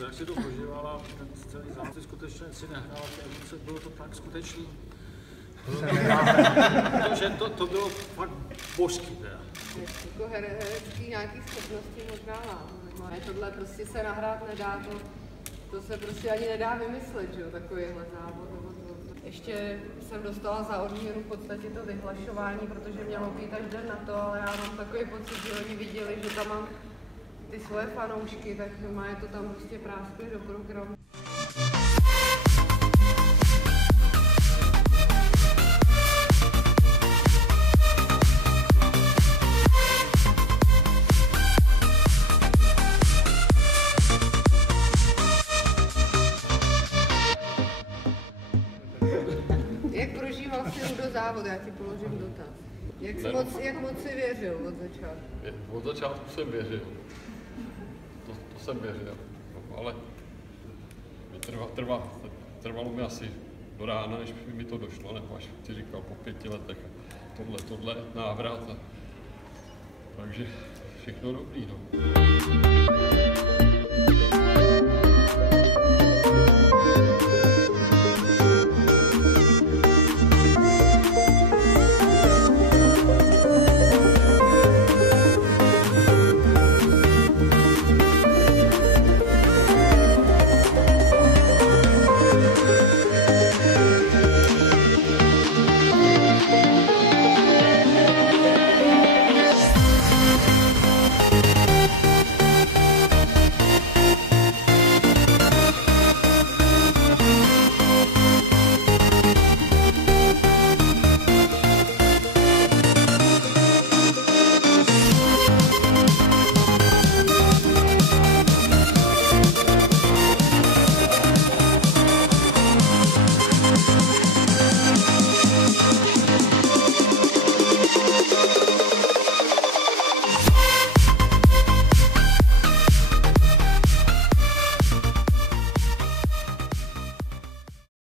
Jak si to prožívala, ten celý závod si skutečně si nehrál, bylo to tak skutečný. Protože to bylo fakt božský teda. Jako herecký nějaký schopnosti možná mám. Tohle prostě se nahrát nedá, to se prostě ani nedá vymyslet, že jo, takovýhle závod. Ještě jsem dostala za odměnu v podstatě to vyhlašování, protože mělo být až den na to, ale já mám takový pocit, že oni viděli, že tam mám ty svoje fanoušky, tak je to tam prostě práskli do programu. Jak prožíval jsi do závodu? Já ti položím dotaz. Jak moc jsi věřil od začátku? Od začátku jsem věřil. To jsem věřil. Ale trvalo mi asi do rána, než mi to došlo, nebo až ti říkal po 5 letech. Tohle návrat. Takže všechno dobrý. No.